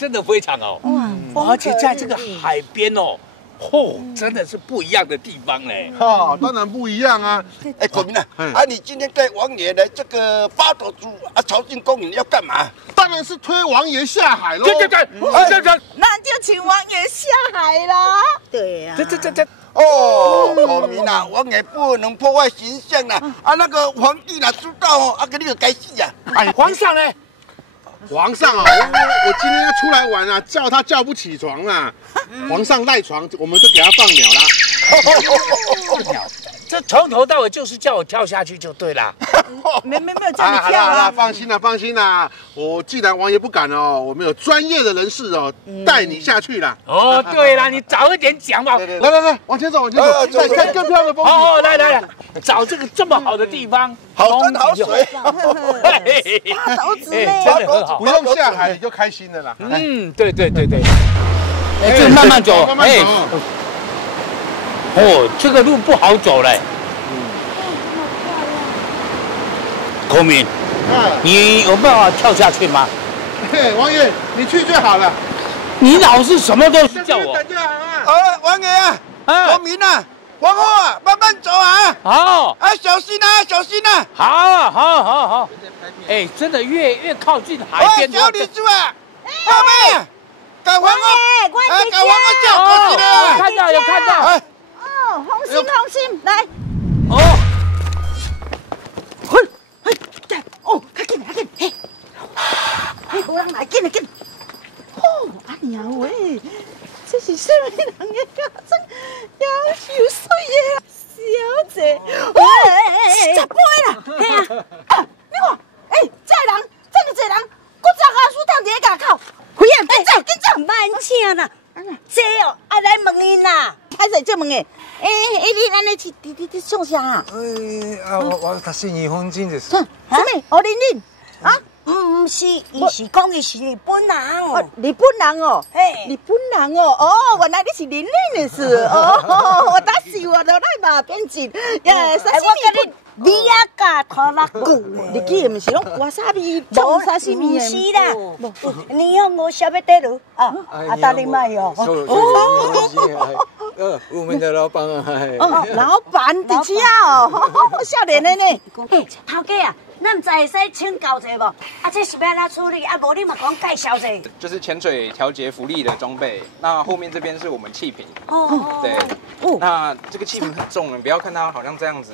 真的非常好。而且在这个海边哦，真的是不一样的地方嘞。当然不一样啊。哎，孔明啊，你今天带王爷来这个八斗族朝境公园要干嘛？当然是推王爷下海喽。对，那就请王爷下海啦。对呀。这。哦，孔明啊，王爷不能破坏形象啦！那个皇帝啦知道哦，给你个该死啊！哎，皇上呢？皇上啊，我今天要出来玩啊，叫他叫不起床啊。皇上赖床，我们就给他放鸟啦。这从头到尾就是叫我跳下去就对了。没有叫你跳啊！放心啦，我既然王爷不敢哦，我们有专业的人士哦，带你下去啦。哦，对了，你早一点讲吧。来，往前走，再看更漂亮的风景。哦，来，找这么好的地方，好山好水。八斗子嘞，真的很好。不用下海你就开心了啦。对。哎，这慢慢走，哎。哦，这个路不好走嘞。孔明，你有办法跳下去吗？嘿，王爷，你去就好了。你老是什么都叫我。王爷啊，孔明啊，皇后啊，慢慢走啊。好。小心啊，小心啊。好。哎，真的越靠近海边，小李子啊，宝贝啊，赶皇后，赶皇后叫过去了。有看到。放心，来。快紧，嘿，有人来，紧。哎呀喂，这是什么人的家真要受水的小姐？10杯啦，嘿啊！你看，这人这么多人，搁早阿叔躺伫个口，回啊，紧走，慢请啦，这哦，来问因啦。歹势，这问诶，你安尼去创啥啊？私日本人です。什么？恁啊？唔是，伊是讲伊是日本人。日本人哦，日本人哦，原来你是恁的是哦，我打死我都来嘛变质，沙西米你也甲拖拉久你记毋是拢瓦萨米做沙西米的？是啦，你要我小要得了大你卖哦。我们的老板老板伫遮哦，少年的呢。头家啊，咱在使请教一下无？这是要哪处理？无你嘛讲介绍一下。就是潜水调节浮力的装备。那后面这边是我们气瓶。对。那这个气瓶很重，你不要看它好像这样子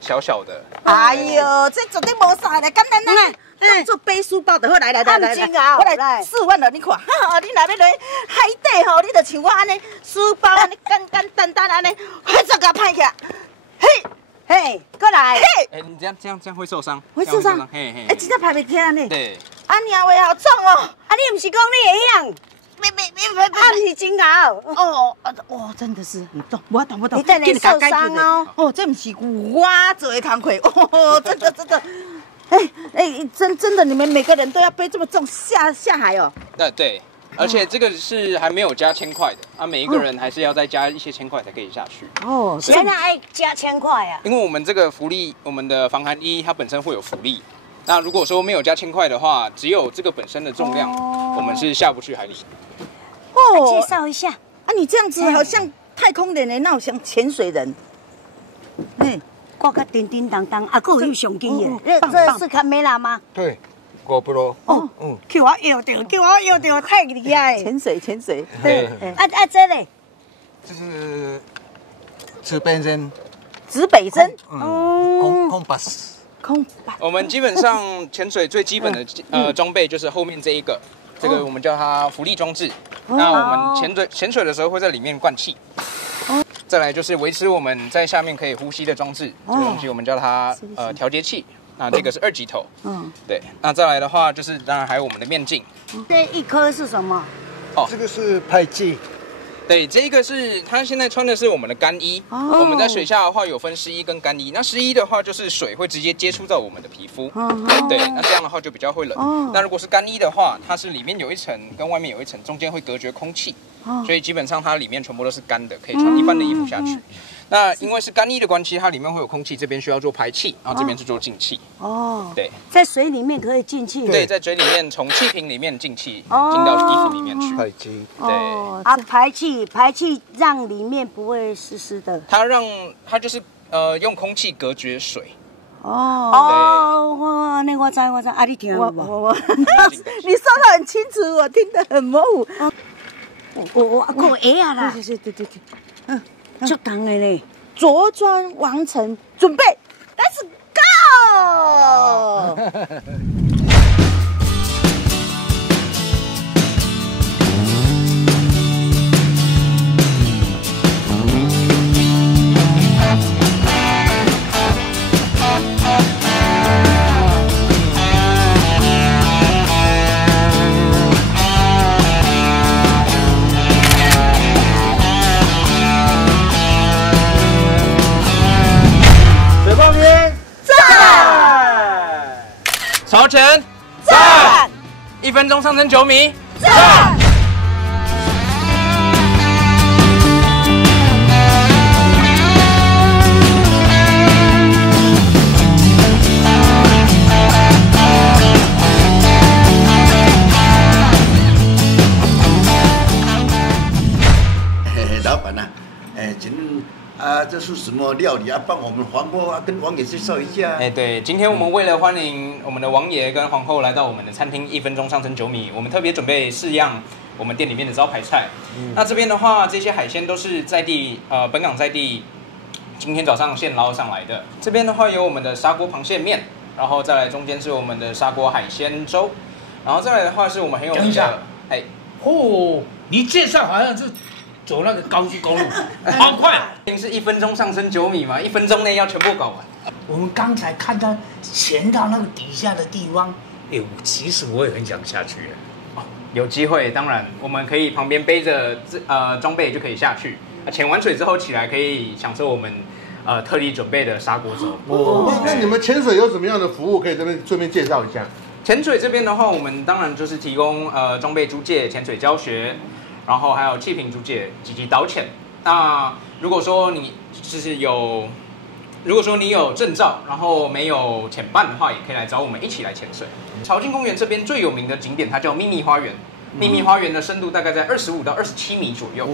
小小的。哎呦，这绝对无啥的，简单当做背书包就好。来，我来试问了，你看，你若要来海底吼，你就像我安尼，书包安尼简单安尼，就甲拍起来。嘿，过来。你这样会受伤。会受伤？真正拍袂起来呢。对。娘喂，好重哦！你毋是讲你会样？不是真熬。真的是很重，我懂。你等下受伤哦。这不是我做的工课真的。真的，你们每个人都要背这么重下海哦。对，而且这个是还没有加铅块的每一个人还是要再加一些铅块才可以下去。现在爱加铅块啊？因为我们这个浮力，我们的防寒衣它本身会有浮力。那如果说没有加铅块的话，只有这个本身的重量，我们是下不去海里。介绍一下你这样子好像太空人的，那好像潜水人。挂个叮叮当当，还有相机的。这是卡梅拉吗？对，GoPro。叫我摇到，太厉害。潜水。对。这嘞？这是指北针。指北针。Compass。我们基本上潜水最基本的装备就是后面这一个，这个我们叫它浮力装置。那我们潜水的时候会在里面灌气。再来就是维持我们在下面可以呼吸的装置，这个东西我们叫它调节器。那这个是2级头。对。那再来的话就是当然还有我们的面镜。这一颗是什么？这个是拍剂。对，这个是他现在穿的是我们的干衣。我们在水下的话有分湿衣跟干衣。那湿衣的话就是水会直接接触到我们的皮肤。对，那这样的话就比较会冷。那如果是干衣的话，它是里面有一层跟外面有一层，中间会隔绝空气。所以基本上它里面全部都是干的，可以穿一般的衣服下去。那因为是干邑的关系，它里面会有空气，这边需要做排气，然后这边是做进气。哦，对，在水里面可以进气。对，在水里面从气瓶里面进气，进到衣服里面去。排气。对。啊，排气让里面不会湿湿的。它就是用空气隔绝水。哦，那我知，啊，你听有无？你说的很清楚，我听得很模糊。我够会啊啦，对，足重的嘞。着装完成，准备 ，Let's go！朝前，站！1分钟上升9米，站！老板啊，请问这是什么料理啊？帮我们皇后跟王爷介绍一下。对，今天我们为了欢迎我们的王爷跟皇后来到我们的餐厅1分钟上升9米，我们特别准备4样我们店里面的招牌菜。那这边的话，这些海鲜都是在地本港在地今天早上现捞上来的。这边的话有我们的砂锅螃蟹面，然后再来中间是我们的砂锅海鲜粥，然后再来的话是我们很有名的。你介绍好像是走那个高速公路，好快！是1分钟上升9米嘛，1分钟内要全部搞完。我们刚才看到潜到那个底下的地方，其实我也很想下去。有机会，当然我们可以旁边背着装备就可以下去。潜完水之后起来可以享受我们特地准备的砂锅粥。那你们潜水有什么样的服务？可以这边顺便介绍一下。潜水这边的话，我们当然就是提供装备租借、潜水教学，然后还有气瓶租借以及导潜。那如果说你有证照，然后没有潜伴的话，也可以来找我们一起来潜水。潮境公园这边最有名的景点，它叫秘密花园。秘密花园的深度大概在25到27米左右。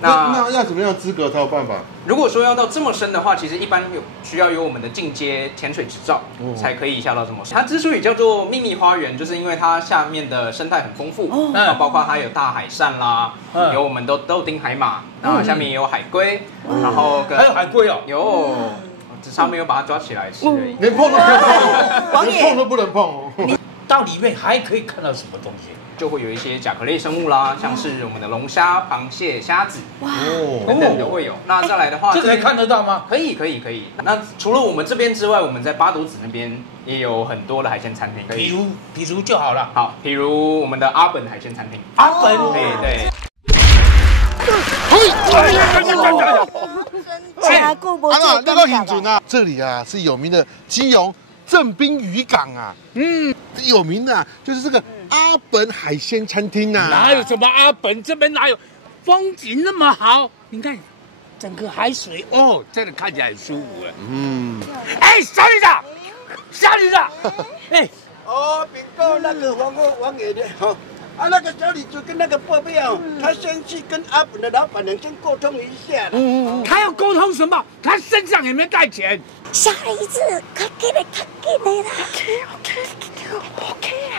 那要怎么样资格才有办法？如果说要到这么深的话，其实一般需要有我们的进阶潜水执照，才可以下到这么深。它之所以叫做秘密花园，就是因为它下面的生态很丰富，包括它有大海扇啦，有我们的豆丁海马，然后下面也有海龟，然后还有海龟哦，有。只差没有把它抓起来吃而已，连碰都不能碰，连碰都不能碰哦。你到里面还可以看到什么东西？就会有一些甲壳类生物啦，像是我们的龙虾、螃蟹、虾子，等等都会有。那再来的话，这个看得到吗？可以。那除了我们这边之外，我们在八斗子那边也有很多的海鲜餐厅。比如就好了。好，比如我们的阿本海鲜餐厅。阿本，对。那个引准啊，这里啊是有名的基隆正滨渔港啊，有名的就是这个阿本海鲜餐厅啊。哪有什么阿本，这边哪有？风景那么好，你看整个海水真的看起来很舒服哎。小李子，禀告那个王爷的那个小李子跟那个伯伯他先去跟阿本的老板娘先沟通一下。他要沟通什么？他身上有没有带钱？小李子，快给你啦 ！OK 啦。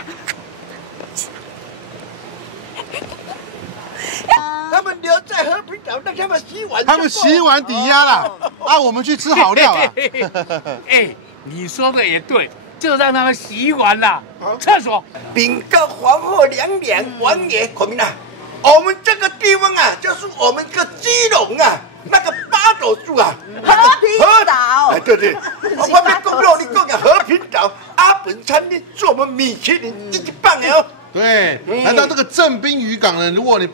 他们留在和平岛，让他们洗碗。他们洗碗抵押啦，我们去吃好料啊。你说的也对。就让他们洗碗啦，厕所。禀告皇后娘娘、王爷，孔明啊，我们这个地方啊，就是我们这个基隆啊，那个八斗树啊，和平岛。对，我们公路你讲的和平岛阿本餐厅是我们米其林1棒的哦。对，来到这个正滨渔港呢，如果你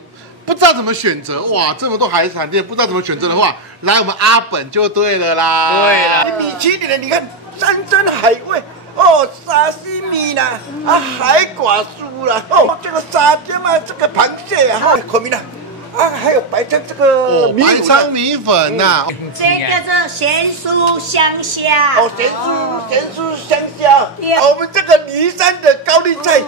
不知道怎么选择，哇，这么多海产店不知道怎么选择的话，来我们阿本就对了啦。对啦，米其林的，你看山珍海味。沙西米啦，海寡酥啦，这个沙姜啊，这个螃蟹啊，孔明啊，啊，还有白汤这个米白粉汤米粉呐，这叫做咸酥香虾。哦，咸酥香虾，我们这个梨山的高丽菜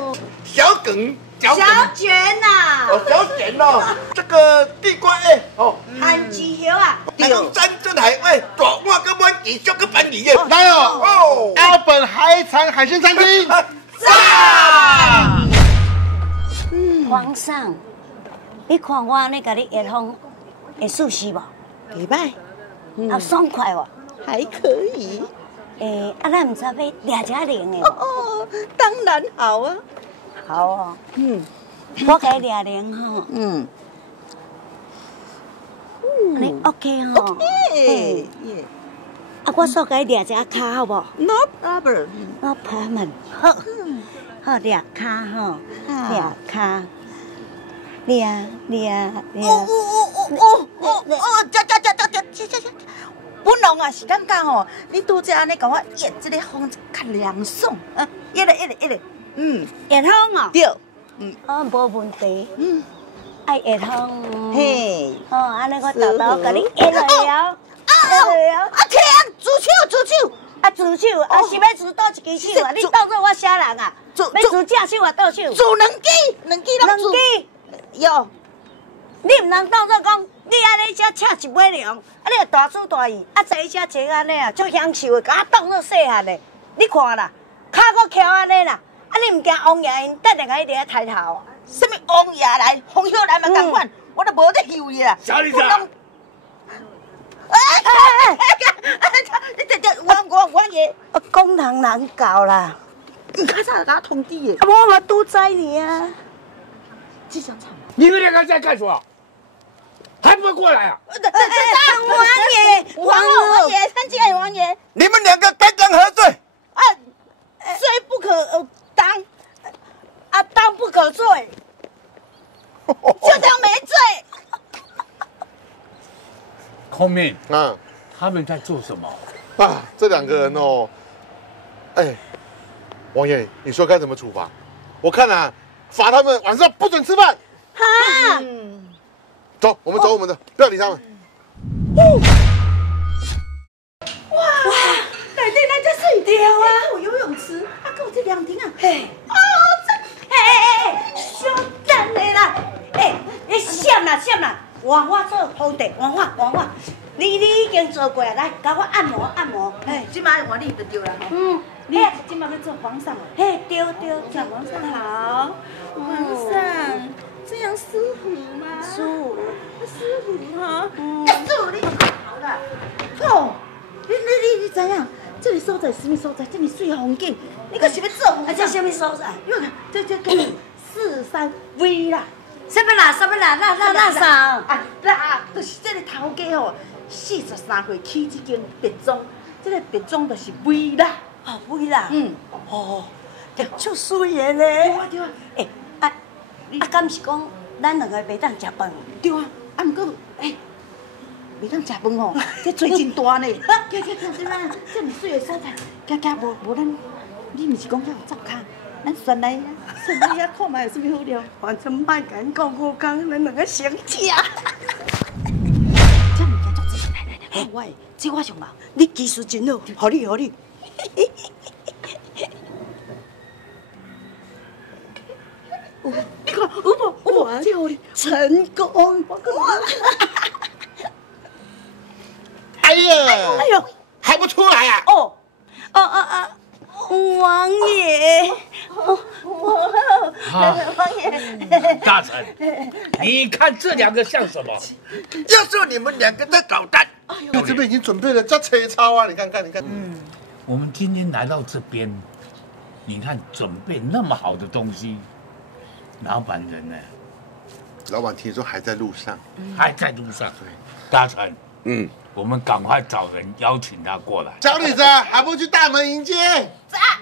小梗。小卷呐，哦，小卷哦，这个地瓜哎，哦，番薯条啊，那个山珍海味，大碗跟碗鱼，小个板鱼耶，来哦，哦，阿本海产海鲜餐厅，皇上，你看我那个你热风会舒适无？礼拜啊，爽快无？还可以。咱唔知要抓只零的。哦，当然好啊。好哦，我给抓零吼，你 OK 吼？耶啊，我所给抓只卡好无？ ，No problem。 我拍门好，好抓卡吼，抓卡，抓。这，本人啊是感觉吼，你拄则安尼甲我演这个风较凉爽，一个，热风哦，对，哦，无问题，爱热风，嘿，哦，安尼我豆豆甲你热了，天，煮手，啊，煮手，啊是要煮倒一支手啊？你当做我啥人啊？要煮正手啊，倒手？煮两支拢煮，哟，你唔通当作讲，你安尼只请一尾凉，啊你大煮大意，啊坐只坐安尼啊，足享受的，甲我当作细汉的。你看啦，骹搁翘安尼啦，啊你唔惊王爷因等下甲你伫抬头啊？什么王爷来，风萧来嘛共款，我都无得休伊啦。小李子，王爷，讲人难教啦，你较早甲我通知的，我嘛拄知你啊。这香肠。你们两个在干什么？还不过来啊？王爷，参见王爷。你们两个该当何罪？啊，罪不可当，当不可罪，就当没罪。孔明，啊他们在做什么？啊，这两个人哦，哎，王爷，你说该怎么处罚？我看啊，罚他们晚上不准吃饭。哈，走，我们走我们的，不要理他们。内底咱这水钓啊，有游泳池，还有这凉亭啊。嘿，小等的啦，你闪啦，换我做皇帝，换我，你已经做过啊，来，甲我按摩。今摆换你就对了吼。你今摆要做皇上啊？嘿，对，叫皇上好，皇上这样舒服吗？舒服哈。舒服你就好了。哦，你知影？这里所在什么所在？这么水的风景，你可是要做皇上？这什么所在？哟，这叫四山威啦。什么啦？那啥？就是这个头家吼，43岁起这间别庄，这个别庄就是威啦。哦，威啦。对，足水的呢。对啊。敢是讲咱两个袂当食饭？对啊，毋过袂当食饭吼，这嘴真大呢。行，这么水的所在，行，无咱，你毋是讲要有灶骹，咱选来遐看卖有啥物好料。反正莫甲因讲5工，咱两个先食。这物件足济，来，我的，这我上嘛。你技术真好，好你。你看，有无？这好哩，成功！哎呀，还不出来啊？王爷，王爷，大臣，你看这两个像什么？要说你们两个在捣蛋。这边已经准备了叫车超啊，你看。我们今天来到这边，你看准备那么好的东西，老板人呢？老板听说还在路上，还在路上。大臣，我们赶快找人邀请他过来。小李子还不去大门迎接？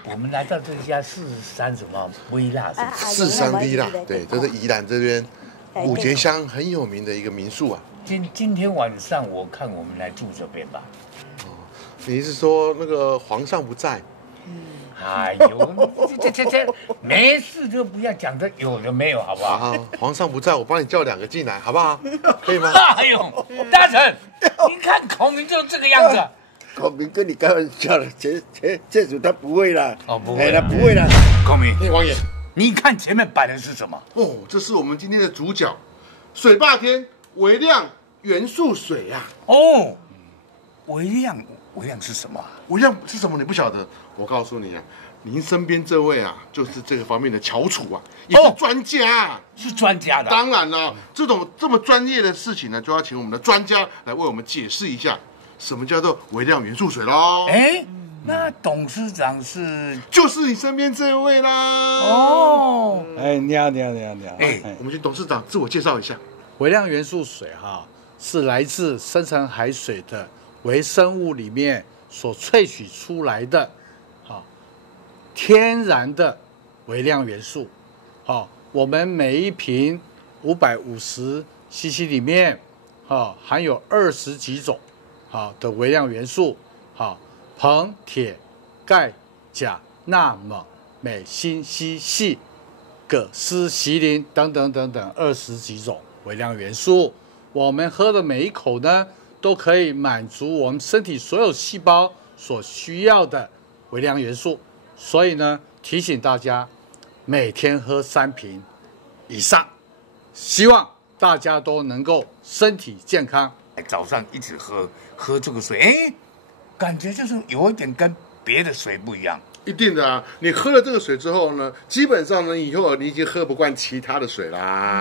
我们来到这家43什么微辣是吧？ 43 V 啦，对，这是宜兰这边五节乡很有名的一个民宿啊。今天晚上我看我们来住这边吧。你是说那个皇上不在，哎呦，这，没事就不要讲这有的没有，好不好？啊，皇上不在，我帮你叫2个进来，好不好？可以吗？哎呦，大臣，您看孔明就这个样子。孔明跟你开玩笑了，这组他不会啦。哦，不会，他不会啦。孔明，王爷，你看前面摆的是什么？哦，这是我们今天的主角，水霸天微量元素水啊。哦，微量是什么？微量是什么？你不晓得？我告诉你啊，您身边这位啊，就是这个方面的翘楚啊，也是专家，是专家的。当然了，这种这么专业的事情呢，就要请我们的专家来为我们解释一下，什么叫做微量元素水喽。哎，那董事长就是你身边这位啦。哦，哎，你好。哎，我们请董事长自我介绍一下。微量元素水是来自深层海水的微生物里面所萃取出来的天然的微量元素。我们每一瓶550cc 里面含有20几种的微量元素，硼、铁、钙、钾、钠、锰、镁、锌、硒、硒、铬、锶、锡、磷等等20几种微量元素。我们喝的每一口呢，都可以满足我们身体所有细胞所需要的微量元素。所以呢，提醒大家每天喝3瓶以上，希望大家都能够身体健康。早上一直喝这个水，哎，感觉就是有一点跟别的水不一样。一定的啊！你喝了这个水之后呢，基本上呢，以后你已经喝不惯其他的水啦。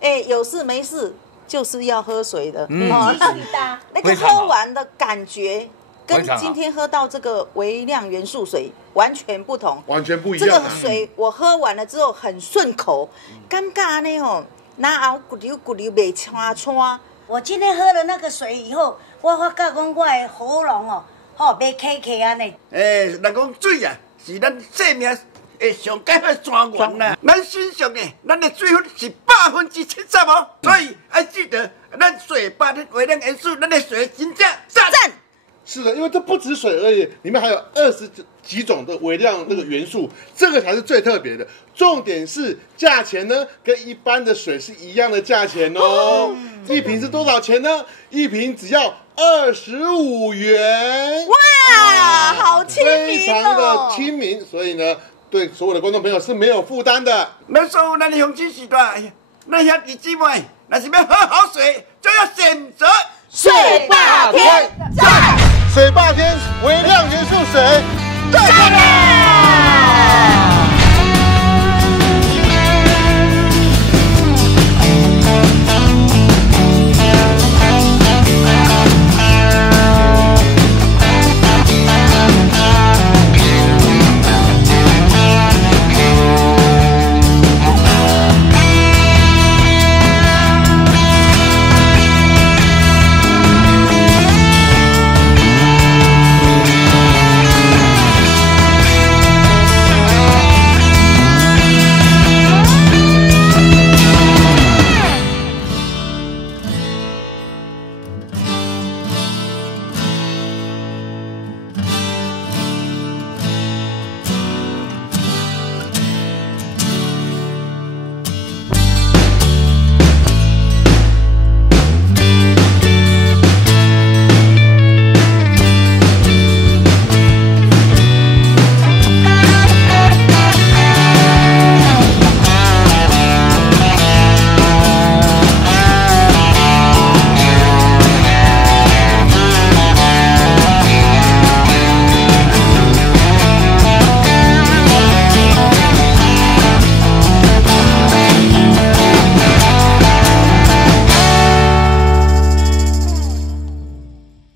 哎，有事没事就是要喝水的。那个非常好喝完的感觉跟非常好今天喝到这个微量元素水完全不同，完全不一这样啊。个水我喝完了之后很顺口，感觉呢哪后骨溜骨溜袂穿穿。我今天喝了那个水以后，我发觉讲我的喉咙袂卡卡安尼。人讲水啊，是咱生命的上佳的泉源啦。咱身上的咱的水分是70%哦，所以要记得咱水把的微量元素，咱的水真正赞。是的，因为这不止水而已，里面还有20几种的微量这个元素，这个才是最特别的。重点是价钱呢，跟一般的水是一样的价钱哦。一瓶是多少钱呢？一瓶只要25元。哇，好亲非民常的哦！亲民，所以呢，对所有的观众朋友是没有负担的。咱所有咱的乡亲时代，咱兄弟姊妹，若是要喝好水，就要选择水霸天赞。水霸天微量元素水，赞！